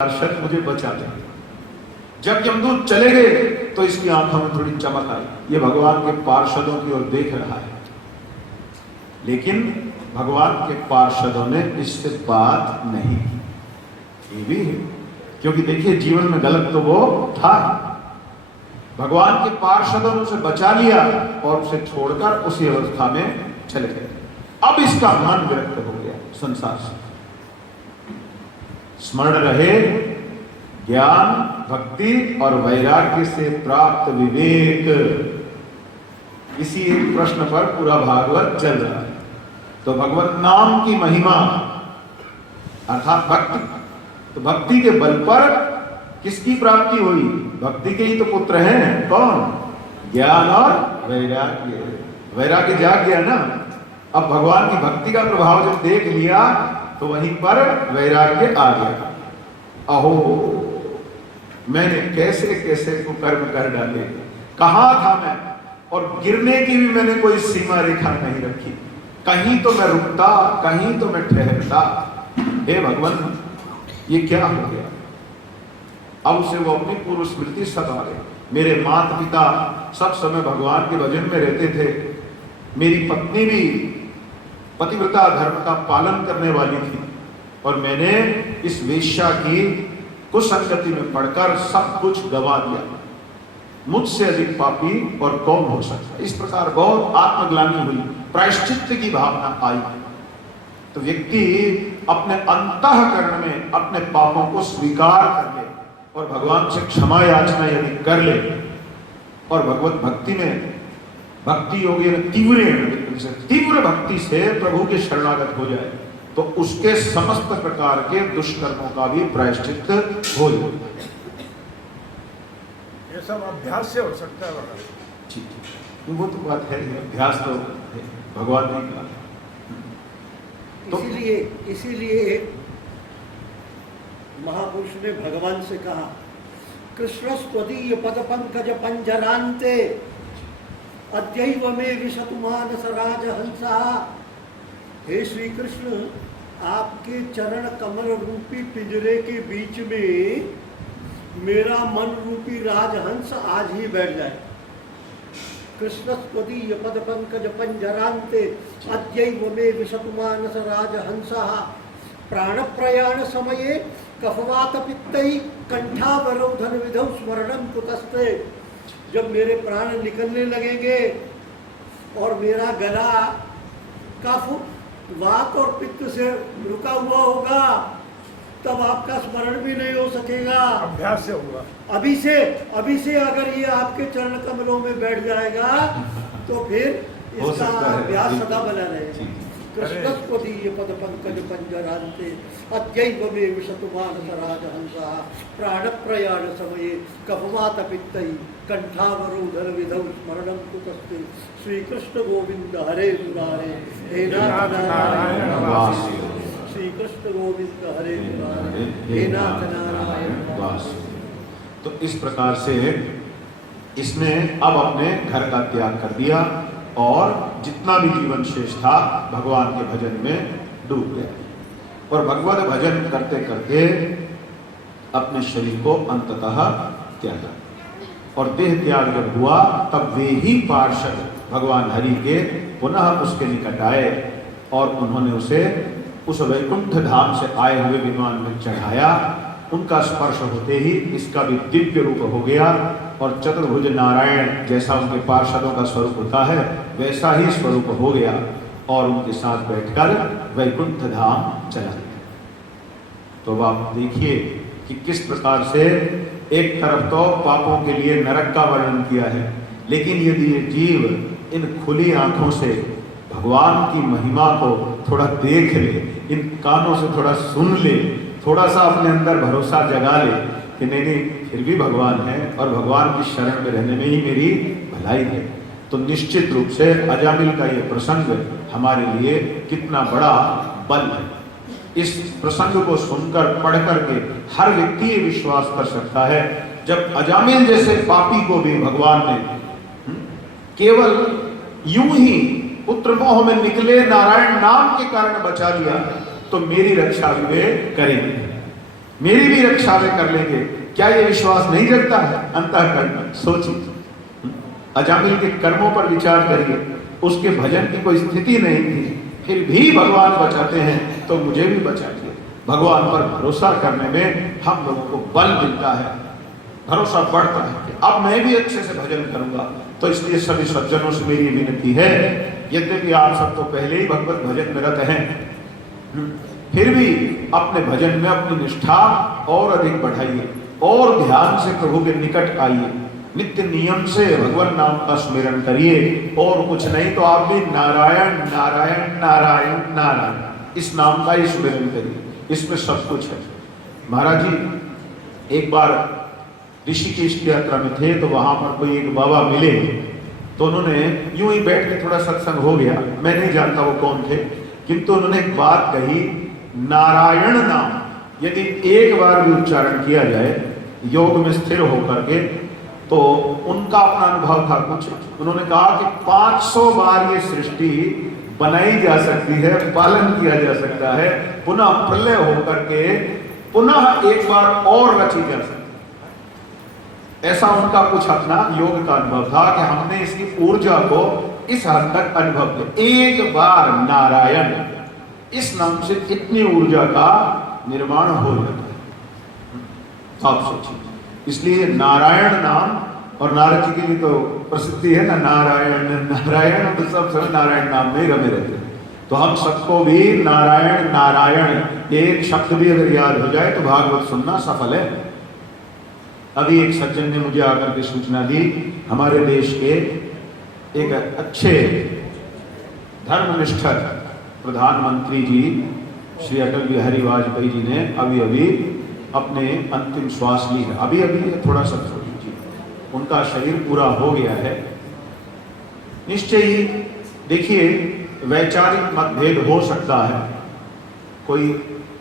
पार्षद मुझे बचा ले। जब यमदूत चले गए तो इसकी आंखों में थोड़ी चमक आई, ये भगवान के पार्षदों की ओर देख रहा है। लेकिन भगवान के पार्षदों ने इससे बात नहीं की। ये भी है, क्योंकि देखिए जीवन में गलत तो वो था। भगवान के पार्षदों ने उसे बचा लिया और उसे छोड़कर उसी अवस्था में चले गए। अब इसका मन विरक्त हो गया संसार से। स्मरण रहे ज्ञान, भक्ति और वैराग्य से प्राप्त विवेक। इसी एक प्रश्न पर पूरा भागवत चल रहा है। तो भगवत नाम की महिमा अर्थात भक्ति, तो भक्ति के बल पर किसकी प्राप्ति हुई? भक्ति के ही तो पुत्र हैं। कौन? ज्ञान और वैराग्य। वैराग्य जाग गया ना। अब भगवान की भक्ति का प्रभाव जब देख लिया तो वहीं पर वैराग्य आ गया। अहो, मैंने कैसे कैसे को कर्म कर डाले, कहां था मैं, और गिरने की भी मैंने कोई सीमा रेखा नहीं रखी। कहीं तो मैं रुकता, कहीं तो मैं ठहरता। हे भगवान, ये क्या हो गया? अब उसे वो अपनी पूर्व स्मृति सता रहे। मेरे माता पिता सब समय भगवान के भजन में रहते थे। मेरी पत्नी भी पतिव्रता धर्म का पालन करने वाली थी, और मैंने इस वेश्या की कुसंगति में पड़कर सब कुछ गवा दिया। मुझसे अधिक पापी और कौन हो सकता? इस प्रकार बहुत आत्मग्लानि हुई, प्रायश्चित्त की भावना आई। तो व्यक्ति अपने अंतःकरण में अपने पापों को स्वीकार कर ले और भगवान से क्षमा याचना यदि कर ले, और भगवत भक्ति में भक्ति योगी तीव्र भक्ति से प्रभु के शरणागत हो जाए, तो उसके समस्त प्रकार के दुष्कर्मों का भी प्रायश्चित हो जाए। ये सब अभ्यास से हो सकता है। ठीक है, वो तो बात है, अभ्यास तो भगवान ने कहा। तो इसीलिए महापुरुष ने भगवान से कहा, कृष्ण स्वदीय पद पंकज पंजरांते अद्यैव में विशतु मानस राजहंसा। हे श्री कृष्ण, आपके चरण कमल रूपी पिंजरे के बीच में मेरा मन रूपी राजहंस आज ही बैठ जाए। कृष्ण स्वदीय पद पंकज पंजरांते अद्यैव में विशतु मानस राजहंसा। प्राण प्रयाण समये कफवात पित्तै कंठावरोधन विधौ स्मरणं कुतस्ते। जब मेरे प्राण निकलने लगेंगे और मेरा गला कफ, वात और पित्त से रुका हुआ होगा, तब आपका स्मरण भी नहीं हो सकेगा। अभ्यास से होगा। अभी से अगर ये आपके चरण कमलों में बैठ जाएगा तो फिर इसका अभ्यास सदा बना रहेगा। कृष्णस्वदीय पद पंकज पंजरांते अद्यैव में विशतु मानस राजहंसा। प्राण प्रयाण समये कफवात पित्तै कंठावरोधन विधौ स्मरणं कुतस्ते। श्री कृष्ण गोविंद हरे मुरारे हे नाथ नारायण। श्री कृष्ण गोविंद हरे मुरारे हे नाथ नारायण। तो इस प्रकार से इसने अब अपने घर का त्याग कर दिया और जितना भी जीवन शेष था भगवान के भजन में डूब गया। और भगवत भजन करते करते अपने शरीर को अंततः त्यागा। और देह त्याग जब हुआ तब वे ही पार्षद भगवान हरि के पुनः उसके निकट आए और उन्होंने उसे उस वैकुंठ धाम से आए हुए विमान में चढ़ाया। उनका स्पर्श होते ही इसका भी दिव्य रूप हो गया, और चतुर्भुज नारायण जैसा उनके पार्षदों का स्वरूप होता है वैसा ही स्वरूप हो गया, और उनके साथ बैठकर वैकुंठ धाम चला गया। तो आप देखिए कि किस प्रकार से एक तरफ तो पापों के लिए नरक का वर्णन किया है, लेकिन यदि ये जीव इन खुली आंखों से भगवान की महिमा को थोड़ा देख ले, इन कानों से थोड़ा सुन ले, थोड़ा सा अपने अंदर भरोसा जगा ले कि नहीं फिर भी भगवान है और भगवान की शरण में रहने में ही मेरी भलाई है, तो निश्चित रूप से अजामिल का ये प्रसंग हमारे लिए कितना बड़ा बल है। इस प्रसंग को सुनकर पढ़ करके हर व्यक्ति ये विश्वास कर सकता है, जब अजामिल जैसे पापी को भी भगवान ने केवल यूं ही पुत्र मोह में निकले नारायण नाम के कारण बचा लिया, तो मेरी रक्षा भी वे करेंगे। मेरी भी रक्षा वे कर लेंगे। क्या ये विश्वास नहीं जगता है अंतःकरण में? सोचिए, अजामिल के कर्मों पर विचार करिए, उसके भजन की कोई स्थिति नहीं थी, फिर भी भगवान बचाते हैं, तो मुझे भी बचाइए। भगवान पर भरोसा करने में हम लोगों को बल मिलता है, भरोसा बढ़ता है कि अब मैं भी अच्छे से भजन करूंगा। तो इसलिए सभी सज्जनों से मेरी विनती है, यद्यपि आप सब तो पहले ही भगवत भजन में रत हैं, फिर भी अपने भजन में अपनी निष्ठा और अधिक बढ़ाइए और ध्यान से प्रभु के निकट आइए, नित्य नियम से भगवान नाम का स्मरण करिए। और कुछ नहीं तो आप भी नारायण नारायण नारायण नारायण इस नाम का ही स्मरण करिए, इसमें सब कुछ है। महाराज जी एक बार ऋषिकेश की यात्रा में थे, तो वहां पर कोई एक बाबा मिले, तो उन्होंने यूं ही बैठ के थोड़ा सत्संग हो गया, मैं नहीं जानता वो कौन थे, किंतु उन्होंने एक बात कही, नारायण नाम यदि एक बार भी उच्चारण किया जाए योग में स्थिर होकर के, तो उनका अपना अनुभव था कुछ। उन्होंने कहा कि 500 बार ये सृष्टि बनाई जा सकती है, पालन किया जा सकता है, पुनः प्रलय होकर के पुनः एक बार और रची जा सकती है। ऐसा उनका कुछ अपना योग का अनुभव था कि हमने इसकी ऊर्जा को इस हद तक अनुभव किया। एक बार नारायण इस नाम से इतनी ऊर्जा का निर्माण हो जाता है। आप सोचिए, इसलिए नारायण नाम, और नारद जी के लिए तो प्रसिद्धि है ना, नारायण नारायण, तो सब समय नारायण नाम में रमे रहते हैं। तो हम सबको भी नारायण नारायण एक शब्द भी अगर याद हो जाए तो भागवत सुनना सफल है। अभी एक सज्जन ने मुझे आकर के सूचना दी, हमारे देश के एक अच्छे धर्मनिष्ठ प्रधानमंत्री जी श्री अटल बिहारी वाजपेयी जी ने अभी अभी अपने अंतिम श्वास ली है। अभी अभी थोड़ा सा छोड़ दीजिए, उनका शरीर पूरा हो गया है। निश्चय ही देखिए, वैचारिक मतभेद हो सकता है, कोई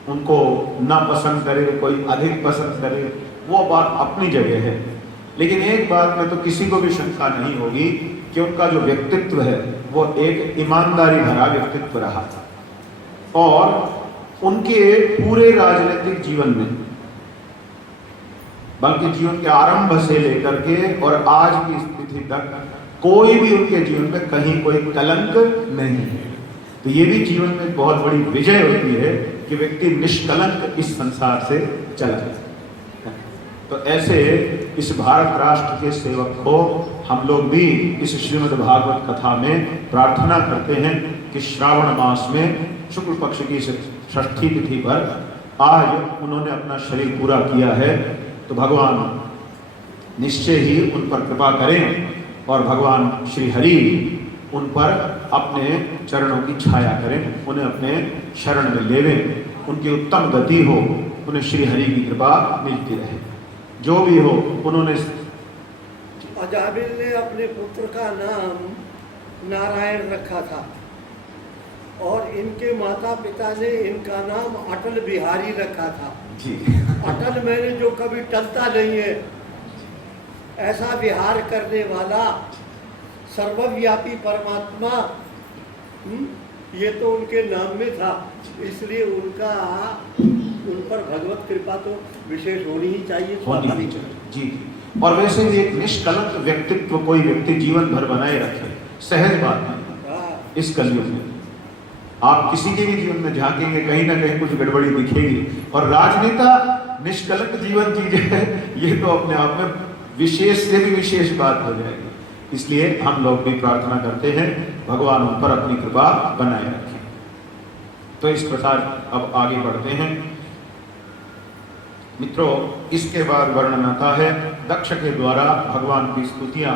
उनको ना पसंद करे, कोई अधिक पसंद करे, वो बात अपनी जगह है। लेकिन एक बात में तो किसी को भी शंका नहीं होगी कि उनका जो व्यक्तित्व है वो एक ईमानदारी भरा व्यक्तित्व रहा था, और उनके पूरे राजनीतिक जीवन में, बल्कि जीवन के आरंभ से लेकर के और आज की स्थिति तक, कोई भी उनके जीवन में कहीं कोई कलंक नहीं है। तो ये भी जीवन में बहुत बड़ी विजय होती है कि व्यक्ति निष्कलंक इस संसार से चला जाए। तो ऐसे इस भारत राष्ट्र के सेवक को हम लोग भी इस श्रीमद् भागवत कथा में प्रार्थना करते हैं कि श्रावण मास में शुक्ल पक्ष की षष्ठी तिथि पर आज उन्होंने अपना शरीर पूरा किया है, तो भगवान निश्चय ही उन पर कृपा करें और भगवान श्री हरि उन पर अपने चरणों की छाया करें, उन्हें अपने शरण में ले लें, उनकी उत्तम गति हो, उन्हें श्री हरि की कृपा मिलती रहे। जो भी हो, उन्होंने अजामिल ने अपने पुत्र का नाम नारायण रखा था और इनके माता पिता ने इनका नाम अटल बिहारी रखा था जी। अटल मैंने जो कभी टलता नहीं है, ऐसा विहार करने वाला सर्वव्यापी परमात्मा, ये तो उनके नाम में था, इसलिए उन पर भगवत कृपा तो विशेष होनी ही चाहिए। जी। और वैसे भी एक निष्कलंक व्यक्तित्व कोई व्यक्ति जीवन भर बनाए रखे, सहज बात नहीं। इस कलयुग में आप किसी के भी जीवन में झांकेंगे, कहीं ना कहीं कुछ गड़बड़ी दिखेगी। और राजनेता निष्कलंक जीवन जी है, ये तो अपने आप में विशेष से भी विशेष बात हो जाएगी। इसलिए हम लोग भी प्रार्थना करते हैं भगवान उन पर अपनी कृपा बनाए रखें। तो इस प्रकार अब आगे बढ़ते हैं मित्रों। इसके बाद वर्णन आता है दक्ष के द्वारा भगवान की स्तुतियां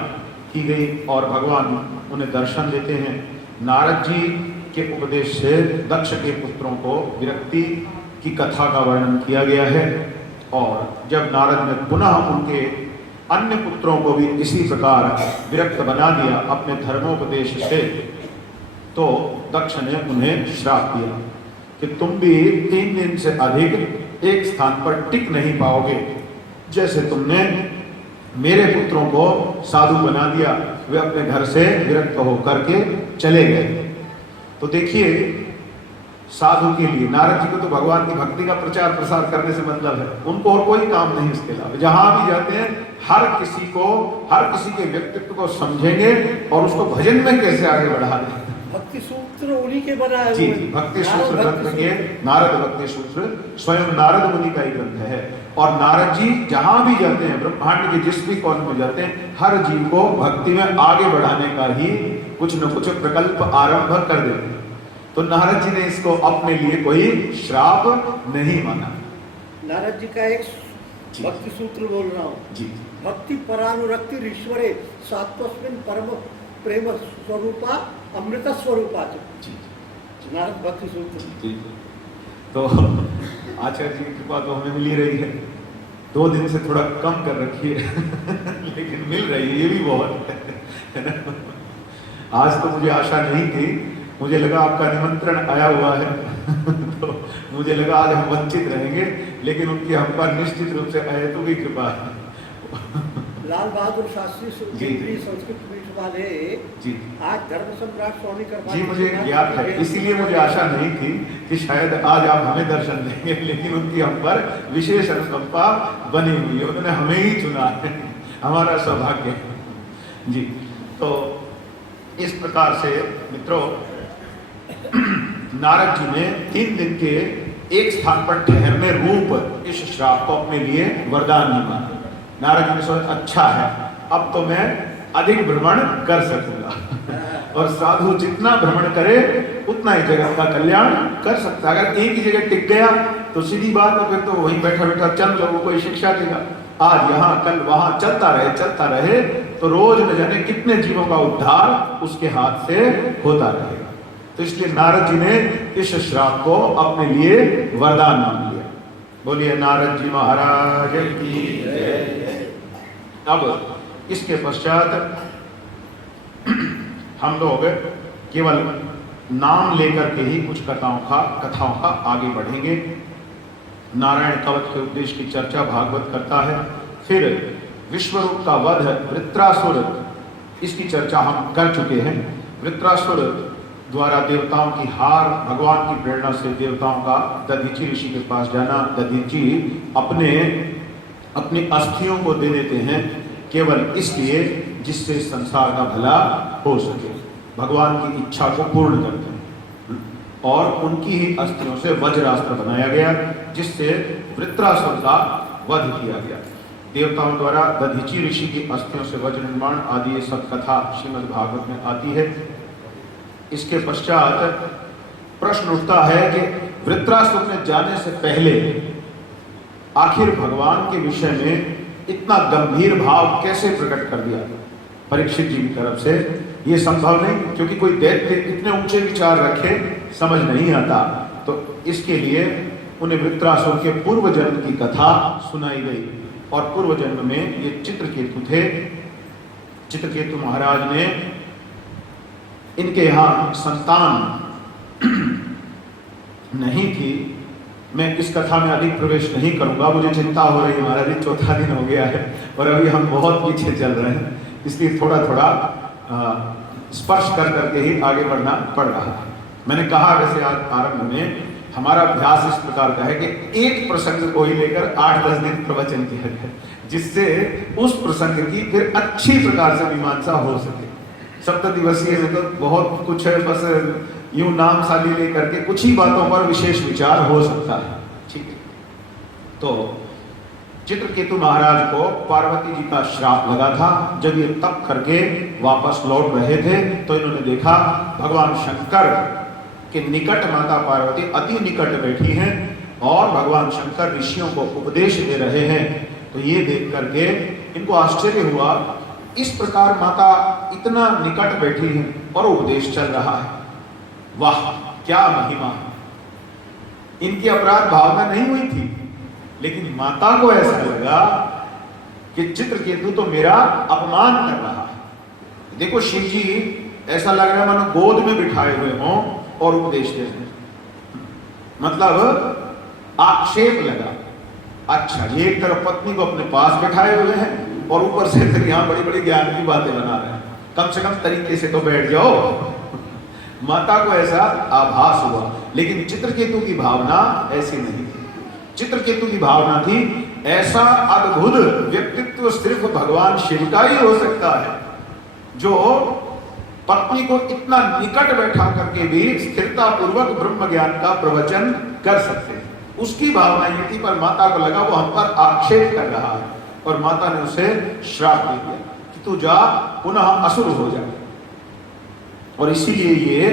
की गई और भगवान उन्हें दर्शन देते हैं। नारद जी के उपदेश से दक्ष के पुत्रों को विरक्ति की कथा का वर्णन किया गया है, और जब नारद ने पुनः उनके अन्य पुत्रों को भी इसी प्रकार विरक्त बना दिया अपने धर्मोपदेश से, तो दक्ष ने उन्हें श्राप दिया कि तुम भी 3 दिन से अधिक एक स्थान पर टिक नहीं पाओगे। जैसे तुमने मेरे पुत्रों को साधु बना दिया, वे अपने घर से विरक्त होकर के चले गए। तो देखिए, साधु के लिए, नारद जी को तो भगवान की भक्ति का प्रचार प्रसार करने से मतलब है, उनको और कोई काम नहीं इसके अलावा। जहां भी जाते हैं हर किसी के व्यक्तित्व को समझेंगे और उसको भजन में कैसे आगे बढ़ा दें। भक्ति सूत्र उन्हीं के बनाए जी हुए जी, भक्ति सूत्र ग्रंथ के नारद भक्ति सूत्र स्वयं नारद मुनि का ही ग्रंथ है। और नारद जी जहां भी जाते हैं, ब्रह्मांड के जिस भी कोण में जाते हैं, हर जीव को भक्ति में आगे बढ़ाने का ही कुछ न कुछ प्रकल्प आरंभ कर देते हैं। तो नारद जी ने इसको अपने लिए कोई श्राप नहीं माना। नारद जी का एक भक्ति सूत्र बोल रहा हूँ, जी भक्ति परानुरक्ति ईश्वरे सात्वस्मिन् परम प्रेम स्वरूपा अमृत स्वरूपा। जी नारद भक्ति सूत्र। जी। तो आचार्य जी की कृपा तो हमें मिल ही रही है, 2 दिन से थोड़ा कम कर रखी है लेकिन मिल रही है, ये भी बहुत है ना। आज तो मुझे आशा नहीं थी, मुझे लगा आपका निमंत्रण आया हुआ है तो मुझे लगा आज हम वंचित रहेंगे, लेकिन उनकी हम पर निश्चित रूप से आए तो भी कृपा है। लाल बहादुर शास्त्री केंद्रीय संस्कृत पीठ वाले जी आज धर्म सम्राट स्वामी कृपा जी मुझे याद है, इसीलिए मुझे आशा नहीं थी कि शायद आज आप हमें दर्शन देंगे, लेकिन उनकी हम पर विशेष अनुकंपा बनी हुई है, उन्होंने हमें ही चुना है, हमारा सौभाग्य। जी, तो इस प्रकार से मित्रों नारद जी ने 3 दिन के एक स्थान पर ठहरने रूप इस श्राप को अपने लिए वरदान नहीं माना। नारद जी ने सोचा अच्छा है, अब तो मैं अधिक भ्रमण कर सकूंगा और साधु जितना भ्रमण करे उतना ही जगत का कल्याण कर सकता है। अगर एक ही जगह टिक गया तो सीधी बात है, फिर तो वहीं बैठा बैठा चंद लोगों को शिक्षा देगा, आज यहाँ कल वहां चलता रहे तो रोज न जाने कितने जीवों का उद्धार उसके हाथ से होता रहेगा। तो इसलिए नारद जी ने इस श्राप को अपने लिए वरदान मान लिया। बोलिए नारद जी महाराज की जय। अब इसके पश्चात हम लोग केवल नाम लेकर के ही कुछ कथाओं का आगे बढ़ेंगे। नारायण कवच के उपदेश की चर्चा भागवत करता है, फिर विश्वरूप का वध वृत्रासुर, इसकी चर्चा हम कर चुके हैं। वृत्रासुर द्वारा देवताओं की हार, भगवान की प्रेरणा से देवताओं का दधीची ऋषि के पास जाना, दधीची अपनी अस्थियों को दे देते हैं केवल इसलिए जिससे संसार का भला हो सके, भगवान की इच्छा को पूर्ण करते हैं। और उनकी ही अस्थियों से वज्रास्त्र बनाया गया जिससे वृत्रासुर का वध किया गया। देवताओं द्वारा दधीची ऋषि की अस्थियों से वज्र निर्माण आदि ये सब कथा श्रीमद् भागवत में आती है। इसके पश्चात प्रश्न उठता है कि वृत्रासुर ने जाने से पहले आखिर भगवान के विषय में इतना गंभीर भाव कैसे प्रकट कर दिया परीक्षित जी की तरफ से। ये संभव नहीं, क्योंकि कोई दैत्य इतने ऊंचे विचार रखे समझ नहीं आता। तो इसके लिए उन्हें वृत्रासुर के पूर्व जन्म की कथा सुनाई गई और पूर्व जन्म में ये चित्रकेतु थे। चित्रकेतु महाराज ने इनके यहाँ संतान नहीं थी। मैं इस कथा में अधिक प्रवेश नहीं करूंगा, मुझे चिंता हो रही है महाराज जी, 4था दिन हो गया है और अभी हम बहुत पीछे चल रहे हैं, इसलिए थोड़ा थोड़ा स्पर्श कर करके ही आगे बढ़ना पड़ रहा है। मैंने कहा वैसे आज आरंभ में हमारा अभ्यास इस प्रकार का है कि एक प्रसंग को ही लेकर 8-10 दिन प्रवचन किया जाए, जिससे उस प्रसंग की फिर अच्छी प्रकार से मीमांसा हो सके। 7 दिवसीय में तो बहुत कुछ है, बस यूं नाम साली लेकर के कुछ ही बातों पर विशेष विचार हो सकता है। ठीक है, तो चित्रकेतु महाराज को पार्वती जी का श्राप लगा था। जब ये तप करके वापस लौट रहे थे तो इन्होंने देखा भगवान शंकर के निकट माता पार्वती अति निकट बैठी हैं और भगवान शंकर ऋषियों को उपदेश दे रहे हैं। तो ये देख करके इनको आश्चर्य हुआ, इस प्रकार माता इतना निकट बैठी है और उपदेश चल रहा है, वाह क्या महिमा। इनकी अपराध भावना नहीं हुई थी, लेकिन माता को ऐसा लगा कि चित्रकेतु तो मेरा अपमान कर रहा है। देखो शिव जी ऐसा लग रहा है मानो गोद में बिठाए हुए हों और उपदेश दे रहे हैं, मतलब आक्षेप लगा। अच्छा, ये एक तरफ पत्नी को अपने पास बिठाए हुए हैं और ऊपर से फिर यहाँ बड़ी बड़ी ज्ञान की बातें बना रहे हैं, कम से कम तरीके से तो बैठ जाओ। माता को ऐसा आभास हुआ, लेकिन चित्रकेतु की भावना ऐसी नहीं थी। चित्रकेतु की भावना थी ऐसा अद्भुत व्यक्तित्व सिर्फ भगवान शिव का ही हो सकता है, जो पत्नी को इतना निकट बैठा करके भी स्थिरता पूर्वक ब्रह्म ज्ञान का प्रवचन कर सकते हैं। उसकी भावना ये थी, पर माता को लगा वो हम पर आक्षेप कर रहा है, और माता ने उसे श्राप दे दिया कि तू जा, पुनः असुर हो जा। और इसीलिए ये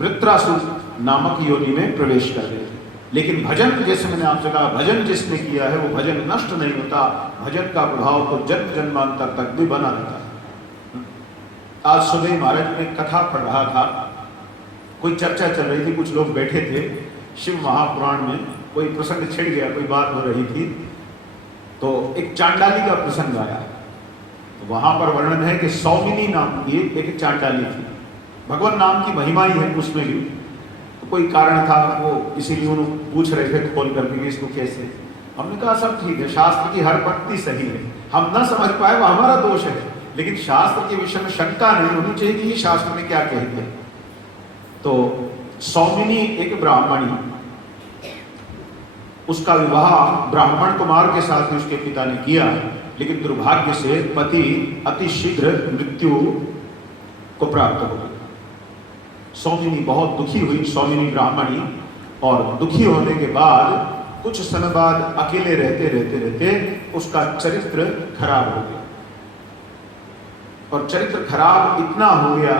वृत्रासुर नामक योनि में प्रवेश कर गए। लेकिन भजन, जैसे मैंने आपसे कहा, भजन जिसने किया है वो भजन नष्ट नहीं होता, भजन का प्रभाव तो जन्म जन्मांतर तक भी बना रहता है। आज सुबह महाराज ने कथा पढ़ रहा था, कोई चर्चा चल रही थी, कुछ लोग बैठे थे, शिव महापुराण में कोई प्रसंग छिड़ गया, कोई बात हो रही थी, तो एक चांडाली का प्रसंग आया। तो वहां पर वर्णन है कि सौमिनी नाम की एक चांडाली थी। भगवान नाम की महिमा ही है उसमें भी। तो कोई कारण था, वो इसीलिए उन्होंने पूछ रहे थे खोल करके कि इसको कैसे। हमने कहा सब ठीक है, शास्त्र की हर पंक्ति सही है, हम ना समझ पाए वो हमारा दोष है, लेकिन शास्त्र के विषय में शंका नहीं होनी चाहिए कि ये शास्त्र में क्या कह दिया। तो सौमिनी एक ब्राह्मणी, उसका विवाह ब्राह्मण कुमार के साथ में उसके पिता ने किया, लेकिन दुर्भाग्य से पति अति शीघ्र मृत्यु को प्राप्त हो गया। सौमिनी बहुत दुखी हुई, सौमिनी ब्राह्मणी, और दुखी होने के बाद कुछ समय बाद अकेले रहते रहते रहते उसका चरित्र खराब हो गया। और चरित्र खराब इतना हो गया,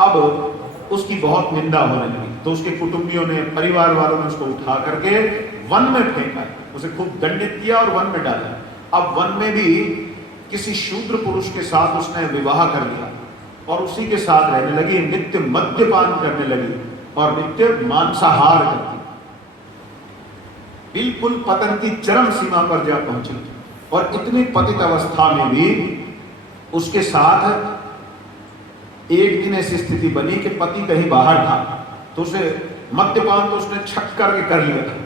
अब उसकी बहुत निंदा होने लगी। तो उसके कुटुंबियों ने, परिवार वालों ने उसको उठा करके वन में फेंका, उसे खूब दंडित किया और वन में डाला। अब वन में भी किसी शूद्र पुरुष के साथ उसने विवाह कर लिया और उसी के साथ रहने लगी, नित्य मद्यपान करने लगी और नित्य मांसाहार करती, बिल्कुल पतन की चरम सीमा पर जा पहुंची। और इतनी पतित अवस्था में भी उसके साथ एक दिन ऐसी स्थिति बनी कि पति कहीं बाहर था, तो उसे मद्यपान तो उसने छक करके कर लिया था।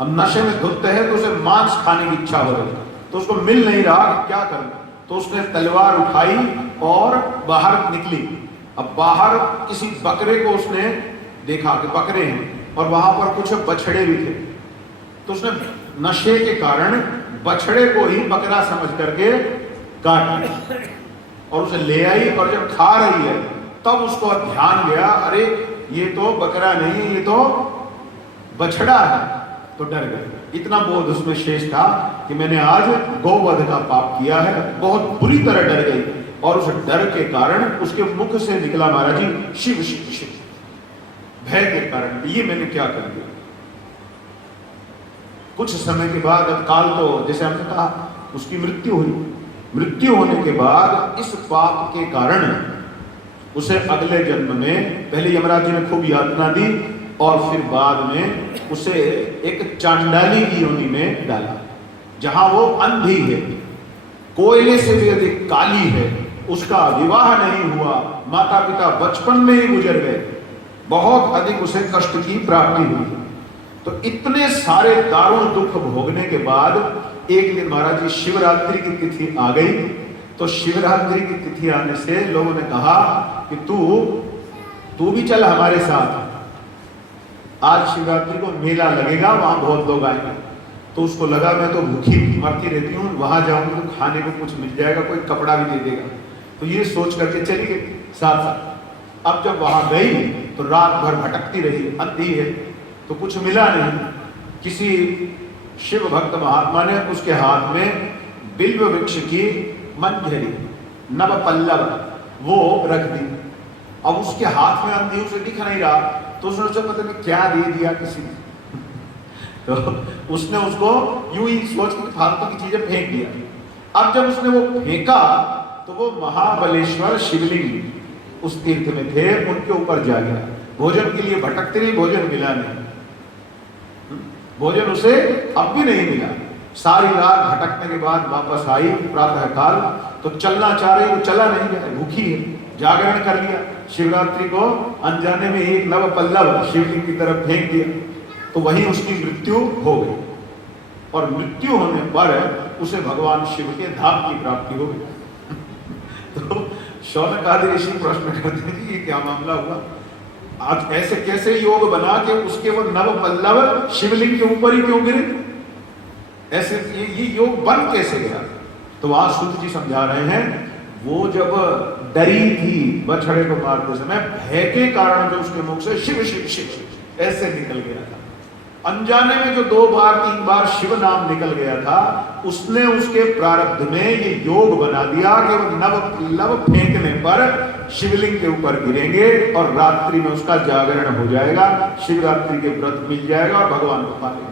अब नशे में धुत है तो उसे मांस खाने की इच्छा हो रही, तो उसको मिल नहीं रहा कि क्या करूं, तो उसने तलवार उठाई और बाहर निकली। अब बाहर किसी बकरे को उसने देखा कि बकरे हैं, और वहां पर कुछ बछड़े भी थे, तो उसने नशे के कारण बछड़े को ही बकरा समझ करके काट लिया और उसे ले आई। और जब खा रही है तब उसको ध्यान गया, अरे ये तो बकरा नहीं, ये तो बछड़ा है, तो डर गए। इतना बोध उसमें शेष था कि मैंने आज गौवध का पाप किया है, बहुत बुरी तरह डर गई। और उस डर के कारण उसके मुख से निकला महाराज जी शिव शिव शिव, भय के कारण, ये मैंने क्या कर दिया। कुछ समय के बाद, काल तो जैसे हमने कहा, उसकी मृत्यु हुई। मृत्यु होने के बाद इस पाप के कारण उसे अगले जन्म में पहले यमराज जी ने खूब यातना दी और फिर बाद में उसे एक चांडाली की योनि में डाला, जहां वो अंधी है, कोयले से भी अधिक काली है, उसका विवाह नहीं हुआ, माता पिता बचपन में ही गुजर गए, बहुत अधिक उसे कष्ट की प्राप्ति हुई। तो इतने सारे दारुण दुख भोगने के बाद एक दिन महाराज जी शिवरात्रि की तिथि आ गई। तो शिवरात्रि की तिथि आने से लोगों ने कहा कि तू भी चल हमारे साथ, आज शिवरात्रि को मेला लगेगा, वहां बहुत लोग आएंगे। तो उसको लगा मैं तो भूखी मरती रहती हूँ, वहां जाऊंगी तो खाने को कुछ मिल जाएगा, कोई कपड़ा भी दे देगा। तो ये सोच करके चली गई साथ साथ। अब जब वहां गई तो रात भर भटकती रही, अंधी है, तो कुछ मिला नहीं। किसी शिव भक्त महात्मा ने उसके हाथ में बिल्व वृक्ष की मंजरी नव पल्लव वो रख दी। अब उसके हाथ में अंधी, उसे दिख नहीं रहा, तो उसने सोचा पता नहीं क्या दे दिया किसी ने। तो उसने उसको यूं ही सोच के फालतू की चीजें फेंक दिया। अब जब उसने वो फेंका तो वो महाबलेश्वर शिवलिंग उस तीर्थ में थे, उनके ऊपर जा गया। भोजन के लिए भटकते रही, भोजन मिला नहीं, भोजन उसे अब भी नहीं मिला। सारी रात भटकने के बाद वापस आई प्रातः काल, तो चलना चाह रही, वो चला नहीं गया, भूखी है, जागरण कर लिया। शिवरात्रि को अनजाने में एक नव पल्लव शिवलिंग की तरफ फेंक दिया, तो वहीं उसकी मृत्यु हो गई। और मृत्यु होने पर उसे भगवान शिव के धाम की प्राप्ति हो गई। तो शौनक आदि ऋषि प्रश्न करते हैं कि ये क्या मामला हुआ, आज ऐसे कैसे योग बना के उसके वो नव पल्लव शिवलिंग के ऊपर ही क्यों गिरे, ऐसे ये योग बन कैसे गया। तो वहां सूत जी समझा रहे हैं, वो जब डरी थी बछड़े को मारते समय, भय के कारण जो उसके मुख से शिव शिव शिव शिव ऐसे निकल गया था, अनजाने में जो 2 बार 3 बार शिव नाम निकल गया था, उसने उसके प्रारब्ध में ये योग बना दिया कि वो नव पल्लव फेंकने पर शिवलिंग के ऊपर गिरेंगे और रात्रि में उसका जागरण हो जाएगा, शिवरात्रि के व्रत मिल जाएगा और भगवान को पा लेंगे।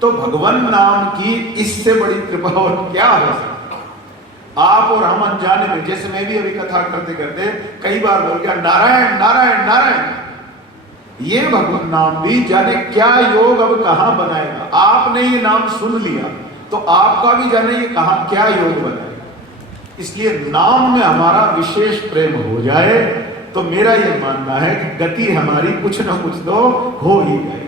तो भगवान नाम की इससे बड़ी कृपा और क्या हो सकता। आप और हम अनजाने में, जैसे मैं भी अभी कथा करते करते कई बार बोल गया नारायण नारायण नारायण, ये भगवान नाम भी जाने क्या योग अब कहां बनाएगा। आपने ये नाम सुन लिया तो आपका भी जाने ये कहां क्या योग बनाएगा। इसलिए नाम में हमारा विशेष प्रेम हो जाए तो मेरा ये मानना है कि गति हमारी कुछ ना कुछ तो हो ही जाएगी।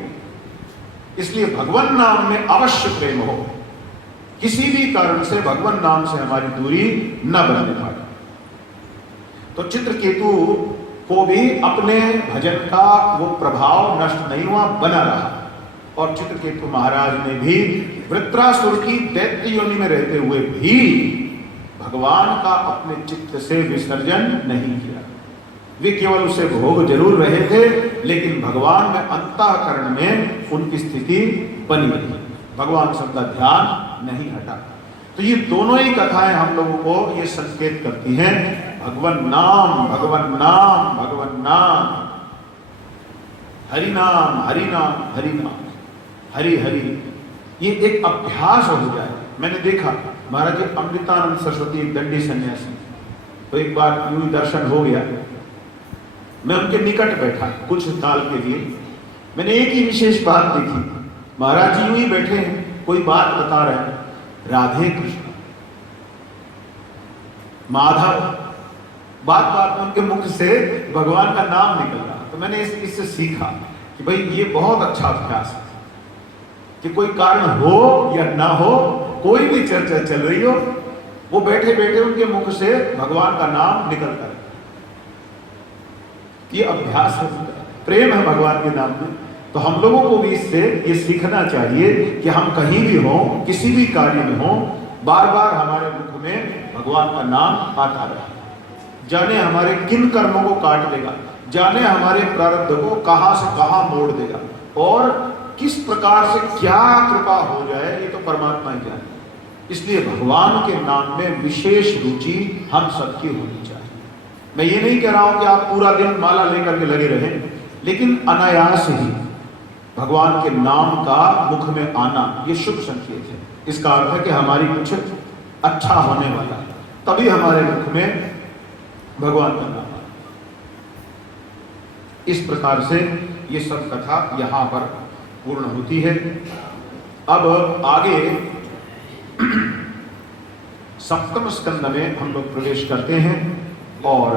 इसलिए भगवान नाम में अवश्य प्रेम हो, किसी भी कारण से भगवान नाम से हमारी दूरी न बनने पाए। तो चित्रकेतु को भी अपने भजन का वो प्रभाव नष्ट नहीं हुआ, बना रहा। और चित्रकेतु महाराज ने भी वृत्रासुर की दैत्य योनि में रहते हुए भी भगवान का अपने चित्त से विसर्जन नहीं किया। वे केवल उसे भोग जरूर रहे थे, लेकिन भगवान में अंतःकरण में उनकी स्थिति बनी रही, भगवान सबका ध्यान नहीं हटा। तो ये दोनों ही कथाएं हम लोगों को ये संकेत करती हैं, भगवान नाम भगवान नाम भगवान नाम, हरि नाम हरि नाम हरि नाम, हरि हरि, ये एक अभ्यास हो जाए। मैंने देखा महाराज जी अमृतानंद सरस्वती एक दंडी सन्यासी, तो एक बार यूं ही दर्शन हो गया, मैं उनके निकट बैठा कुछ साल के लिए, मैंने एक ही विशेष बात देखी, महाराज जी यूं ही बैठे हैं, कोई बात बता रहे हैं, राधे कृष्ण माधव, बात बात में उनके मुख से भगवान का नाम निकल रहा। तो मैंने इससे सीखा कि भाई ये बहुत अच्छा अभ्यास है कि कोई कारण हो या ना हो, कोई भी चर्चा चल रही हो, वो बैठे बैठे उनके मुख से भगवान का नाम निकलता है। ये अभ्यास है, प्रेम है भगवान के नाम में। तो हम लोगों को भी इससे ये सीखना चाहिए कि हम कहीं भी हों, किसी भी कार्य में हों, बार बार हमारे मुख में भगवान का नाम आता रहे। जाने हमारे किन कर्मों को काट देगा, जाने हमारे प्रारब्ध को कहां से कहां मोड़ देगा, और किस प्रकार से क्या कृपा हो जाए, ये तो परमात्मा ही जाने। इसलिए भगवान के नाम में विशेष रुचि हम सबकी होनी चाहिए। मैं ये नहीं कह रहा हूं कि आप पूरा दिन माला लेकर के लगे रहें, लेकिन अनायास ही भगवान के नाम का मुख में आना ये शुभ संकेत है। इसका अर्थ है कि हमारी कुछ अच्छा होने वाला है, तभी हमारे मुख में भगवान का नाम आना। इस प्रकार से ये सब कथा यहां पर पूर्ण होती है। अब आगे सप्तम स्कंद में हम लोग प्रवेश करते हैं, और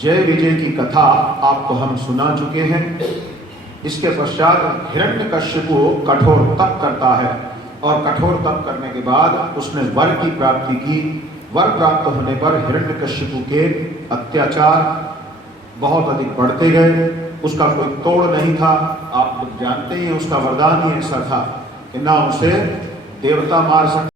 जय विजय की कथा आपको हम सुना चुके हैं। इसके पश्चात हिरण्यकश्यपु कठोर तप करता है, और कठोर तप करने के बाद उसने वर की प्राप्ति की। वर प्राप्त होने पर हिरण्यकश्यपु के अत्याचार बहुत अधिक बढ़ते गए, उसका कोई तोड़ नहीं था। आप लोग जानते हैं उसका वरदान ही ऐसा था कि ना उसे देवता मार सकते